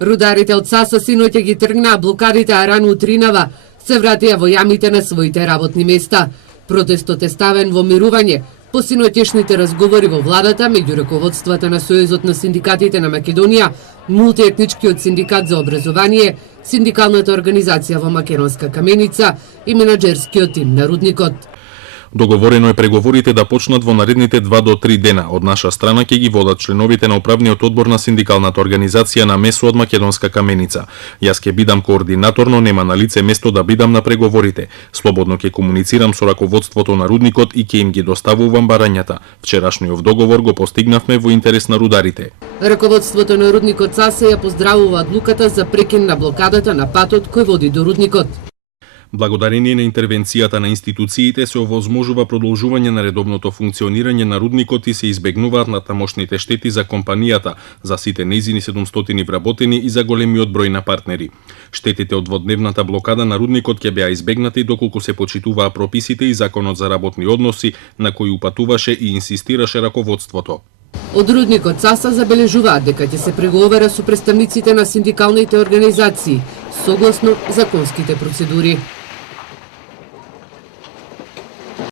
Рударите од САСО синоќа ги тргнаа блокадите, а рано утринава се вратија во јамите на своите работни места. Протестот е ставен во мирување по синоќешните разговори во владата меѓу раководствата на Сојузот на синдикатите на Македонија, Мултиетничкиот синдикат за образование, синдикалната организација во Македонска каменица и менаџерскиот тим на рудникот. Договорено е преговорите да почнат во наредните 2 до 3 дена. Од наша страна ќе ги водат членовите на управниот одбор на синдикалната организација на МЕСО од Македонска каменица. Јас ќе бидам координатор, но нема на лице место да бидам на преговорите. Слободно ќе комуницирам со раководството на рудникот и ќе им ги доставувам барањата. Вчерашниот договор го постигнавме во интерес на рударите. Раководството на рудникот САСЕ ја поздравува одлуката за прекин на блокадата на патот кој води до рудникот. Благодарение на интервенцијата на институциите се овозможува продолжување на редовното функционирање на рудникот и се избегнуваат натамошните штети за компанијата, за сите нејзини 700 вработени и за големиот број на партнери. Штетите од дводневната блокада на рудникот ќе беа избегнати доколку се почитуваа прописите и законот за работни односи на кој упатуваше и инсистираше раководството. Од рудникот САСА забележуваат дека ќе се преговара со представниците на синдикалните организации согласно законските процедури.